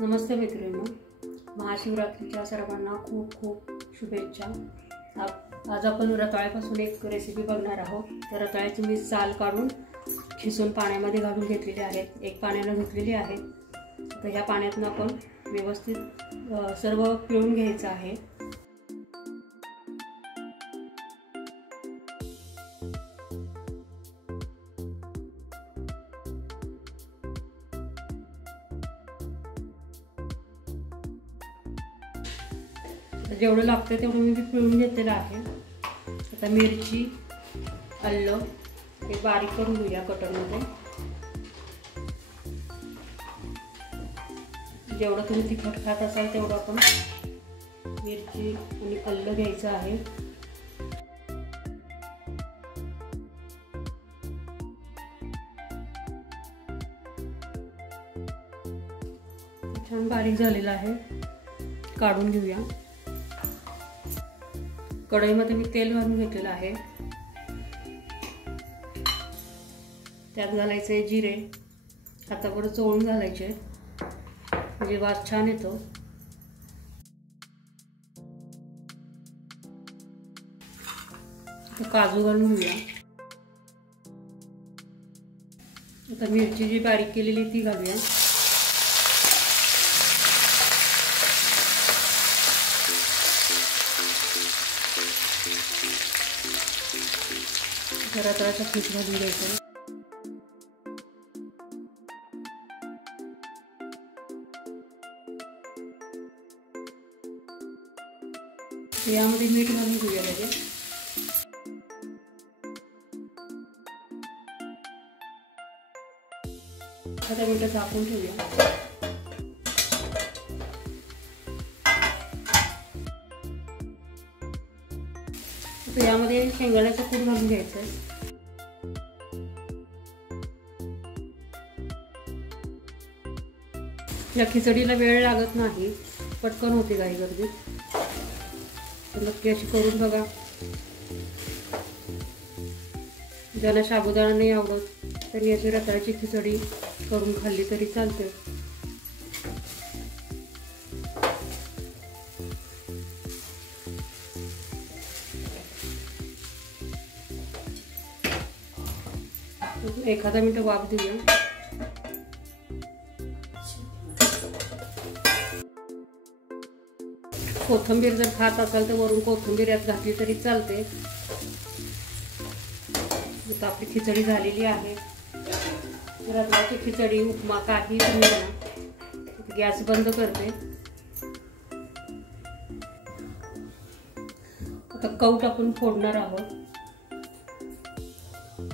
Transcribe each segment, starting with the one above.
नमस्ते मित्रांनो, महाशिवरात्रीच्या सर्वांना खूप खूप शुभेच्छा। आज आपण रताळ्यापासून एक रेसिपी बघणार आहोत। तर रताळ्याची मी साल काढून खिसून पाण्यामध्ये घालून घेतलेली आहे, एक पाण्याने धुतलेली आहे। तर ह्या पाण्यातून आपण व्यवस्थित सर्व पिळून घ्यायचं आहे। जेवढं लागतं तेवढं मी पिळून घेतलेलं आहे। आता मिरची, आलं हे बारीक करून घेऊया कटरमध्ये। जेवढं तुम्ही तिखट खात असाल तेवढं आपण मिरची आणि आलं घ्यायचं आहे। छान बारीक झालेलं आहे, काढून घेऊया। कढईमध्ये मी तेल घालून घेतलेलं आहे, त्यात घालायचे जिरे, हातावर चोळून घालायचे म्हणजे वास छान येतो। काजू घालून घेऊया। आता मिरची जी बारीक केलेली ती घालूया। रताळ्याचा खीस घालून घ्यायचा। यामध्ये मीठ घालून घेऊया लगेच। आता मिनिटं झाकून ठेवूया। तर यामध्ये शेंगदाण्याचं कूट घालून घ्यायचं। या खिचडीला वेळ लागत नाही, पटकन होते घाई गर्दीत। तर नक्की अशी करून बघा। ज्यांना साबुदाणा नाही आवडत तरी अशी रताळ्याची खिचडी करून खाल्ली तरी चालते। एखादा मिनिट वाफ देऊया। कोथिंबीर जर खात असाल तर वरून कोथिंबीर यात घातली तरी चालते। आता आपली खिचडी झालेली आहे। रताळ्याची खिचडी, उपमा काही तुम्ही बना। गॅस बंद करते। आता कौट आपण फोडणार आहोत।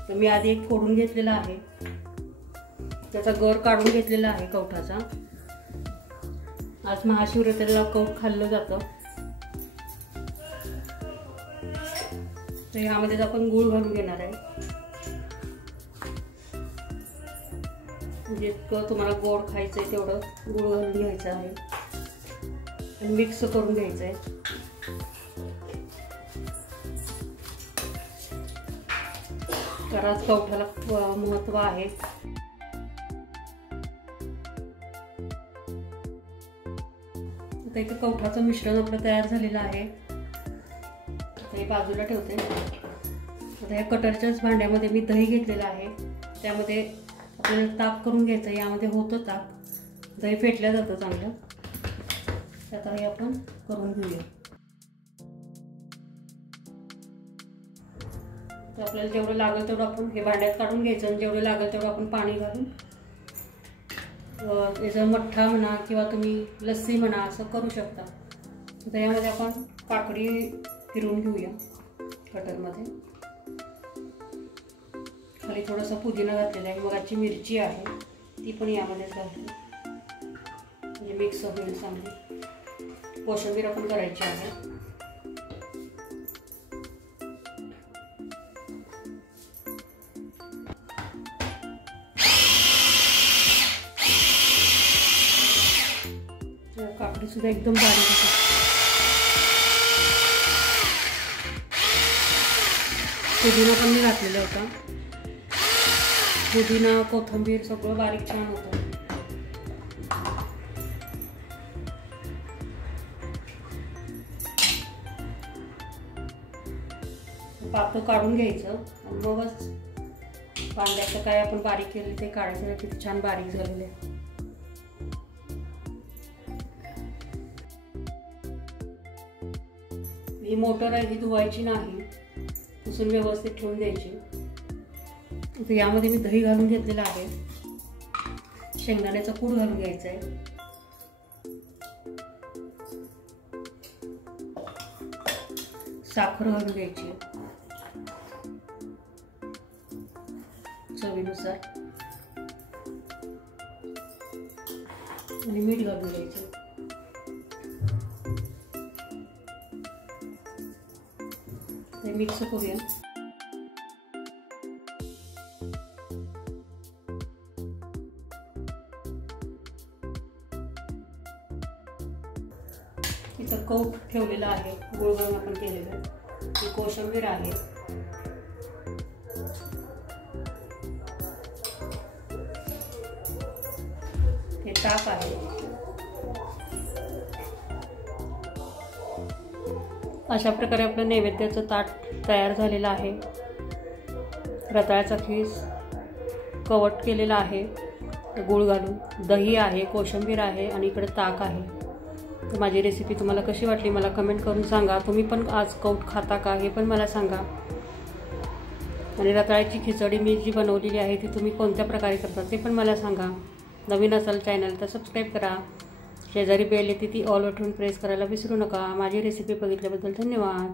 तर मी आधी एक फोडून घेतलेला आहे, त्याचा गर काढून घेतलेला आहे कवठाचा। आज महाशिवरात्रीला कौट खाल्लं जातं। तर यामध्ये आपण गूळ घालून घेणार आहे, जितकं तुम्हाला गोड खायचंय तेवढं गूळ घालून घ्यायचं आहे आणि मिक्स करून घ्यायचं आहे। तर आज कवठाला महत्त्व आहे। आता इथे कवठाचं मिश्रण आपलं तयार झालेलं आहे। हे बाजूला ठेवते। आता या कटरच्याच भांड्यामध्ये मी दही घेतलेलं आहे, त्यामध्ये आपल्याला ताक करून घ्यायचं। यामध्ये होतं ताक, दही फेटलं जातं चांगलं। आता हे आपण करून घेऊया। तर आपल्याला जेवढं लागेल तेवढं आपण हे भांड्यात काढून घ्यायचं आणि जेवढं लागेल तेवढं आपण पाणी घालून याचा मठ्ठा म्हणा किंवा तुम्ही लस्सी म्हणा असं करू शकता। तर यामध्ये आपण काकडी फिरवून घेऊया कटरमध्ये। खाली थोडासा पुदिना घातलेला आहे, मगाची मिरची आहे ती पण यामध्ये घालते म्हणजे मिक्स होईल चांगली। कोशिंबीर आपण करायची आहे। काकडी सुद्धा एकदम बारीक होती। पुदिना पण मी घातलेला होता। पुदिना कोथिंबीर सगळं बारीक छान होतं। पातळ काढून घ्यायचं आणि मगच भांड्याचं काय आपण बारीक केलं ते काढायचं. किती छान बारीक झालेलं आहे. ही मोटर आहे ही धुवायची नाही, पुसून व्यवस्थित ठेवून द्यायची. तर यामध्ये मी दही घालून घेतलेलं आहे. शेंगदाण्याचा कूट घालून घ्यायचा आहे. साखर घालून घ्यायची चवीनुसार आणि मीठ घालून घ्यायचं. हे मिक्स करूया. इथं कौट ठेवलेला आहे, गुळ घालून आपण केलेलं. ही कोशिंबीर आहे. हे ताक आहे. अशा प्रकारे आपलं नैवेद्याचं ताट तयार झालेलं आहे. रताळ्याचा खीस कवट केलेला आहे गुळ घालून, दही आहे, कोशिंबीर आहे आणि इकडे ताक आहे. तर माझी रेसिपी तुम्हाला कशी वाटली मला कमेंट करून सांगा. तुम्ही पण आज कौट खाता का हे पण मला सांगा. आणि रताळ्याची खिचडी मी जी बनवलेली आहे ती तुम्ही कोणत्या प्रकारे करता ते पण मला सांगा. नवीन असाल चॅनल तर सबस्क्राईब करा. शेजारी बेल येते ती ऑल बटन प्रेस करायला विसरू नका. माझी रेसिपी बघितल्याबद्दल धन्यवाद.